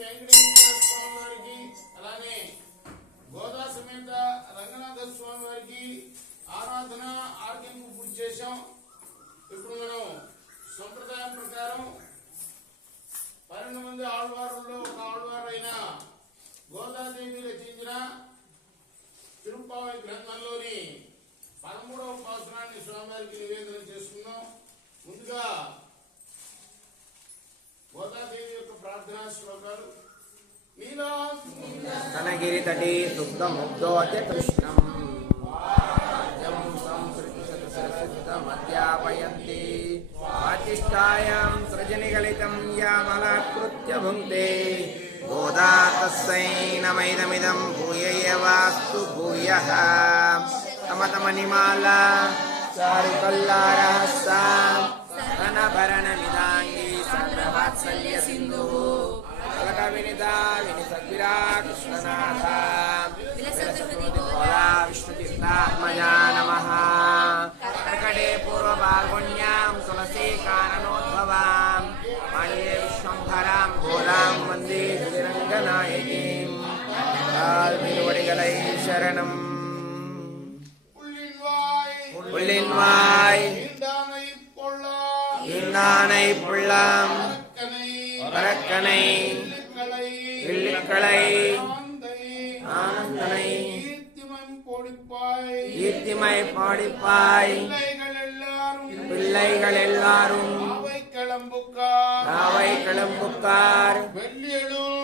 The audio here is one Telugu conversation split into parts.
వెంకటేశ్వర స్వామి వారికి అలానే గోదా సమేత రంగనాథ స్వామి వారికి ఆరాధన ఆర్గింపు పూర్తి చేశాం. ఇప్పుడు మనం సంప్రదాయం ప్రకారం 12 మంది ఆళ్వారుల్లో ఒక ఆళ్వారు అయిన గోదాదేవి రచించిన తిరుప్పావై గ్రంథంలోని 13వ పాసురాన్ని స్వామివారికి నివేదన చేసుకున్నాం. ముందుగా గోదాదేవి యొక్క ప్రార్థనా శ్లోకాలు. కనగిరి తటి దుగ్ధ ముగ్ధోత్య కృష్ణం సంస్కృతిమధ్యాపయంతి వాచిష్టాయాం సృజనిగలితం యామలకృత్య భుంక్తే గోదా తస్సై నమైదమిదం భూయ ఏవాస్తు భూయః. తమతమణిమాల చారుకల్లారహస్తాం ఘనభరణ నిదాంగి సర్వవాత్సల్య సింధుః కలక వినితా వినిసద్విరా కృష్ణనాథ విష్ణుచిత్తాత్మజా నమః. కర్కటే పూర్వపాల్గొన్యాం తులసీ కాననోద్భవాం మాన్యే విశ్వంభరాం భోలాం వందే శ్రీరంగనాయకీం. కాల్మినువడిగలై శరణం. புள்ளின்வாய் ஈண்டானை புள்ளாம் பரக்கனை வெள்ளிக்களை ஆனந்தனை ஈர்த்திமை பாடிப்பாய் பிள்ளைகள் எல்லாரும் நாவை கிளம்புக்கார் வெள்ளியலும்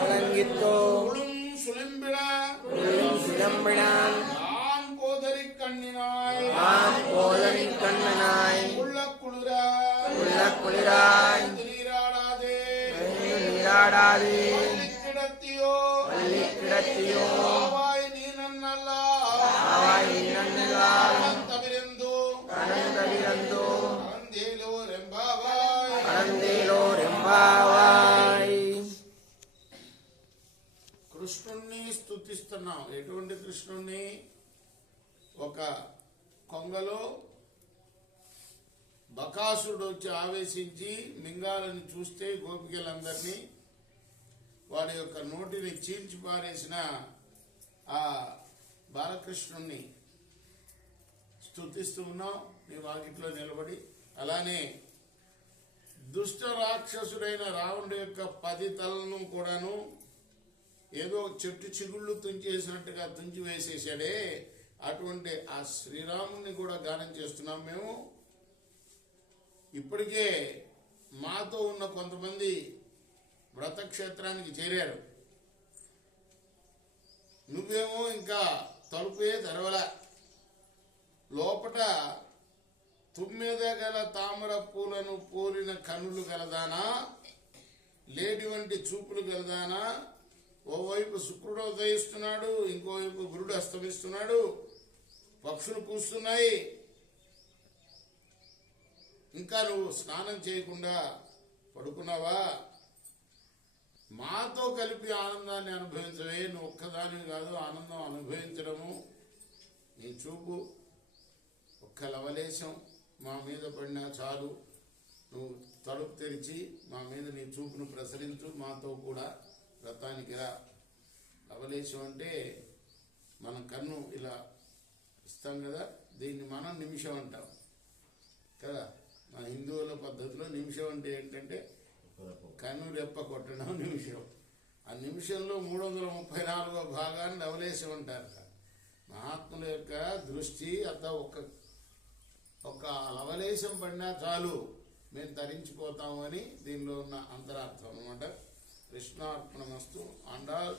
முழங்கித்தோ ஆம் போதரி கண்ணனாய் உள்ள குளிராய் நீராடாதே பள்ளி கிடத்தியோ ஆவாய் நீ நன்னல்லால் தவிரந்தோ అరందేలో రెంబావాయ్. కృష్ణుణ్ణి స్తుతిస్తున్నాం. ఎటువంటి కృష్ణుణ్ణి? ఒక కొంగలో బకాసుడు వచ్చి ఆవేశించి మింగాలని చూస్తే గోపికలందరినీ వాడి యొక్క నోటిని చీల్చి పారేసిన ఆ బాలకృష్ణుణ్ణి స్తుతిస్తూ ఉన్నాం నీ వాకిట్లో నిలబడి. అలానే దుష్ట రాక్షసుడైన రావణుడి యొక్క 10 తలను కూడాను ఏదో చెట్టు చిగుళ్ళు తుంచేసినట్టుగా తుంచి వేసేసాడే, అటువంటి ఆ శ్రీరాముని కూడా గానం చేస్తున్నాం మేము. ఇప్పటికే మాతో ఉన్న కొంతమంది వ్రతక్షేత్రానికి చేరారు. నువ్వేమో ఇంకా తలుపే తెరవల. లోపట తుమ్మెద గల తామర పూలను పోలిన కన్నులు గలదానా, లేడి వంటి చూపులు గలదానా. ఓవైపు శుక్రుడు ఉదయిస్తున్నాడు, ఇంకోవైపు గురుడు అస్తమిస్తున్నాడు, పక్షులు కూస్తున్నాయి. ఇంకా నువ్వు స్నానం చేయకుండా పడుకున్నావా? మాతో కలిపి ఆనందాన్ని అనుభవించవే. నువ్వు ఒక్కదాని కాదు ఆనందం అనుభవించడము. నీ చూపు ఒక్క లవలేశం మా మీద పడినా చాలు, నువ్వు తలుపు తెరిచి మా మీద నీ చూపును ప్రసరించు, మాతో కూడా వ్రతానికి రా. లవలేశం అంటే మనం కన్ను ఇలా ఇస్తాం కదా, దీన్ని మనం నిమిషం అంటాం కదా. మా హిందువుల పద్ధతిలో నిమిషం అంటే ఏంటంటే కన్ను రెప్ప కొట్టడం నిమిషం. ఆ నిమిషంలో 334వ భాగాన్ని లవలేశం అంటారు. మహాత్ముల యొక్క దృష్టి అంత ఒక లవలేశం పడినా చాలు మేము తరించిపోతాము అని దీనిలో ఉన్న అంతరార్థం అన్నమాట. కృష్ణార్పణమస్తు. ఆండాల్.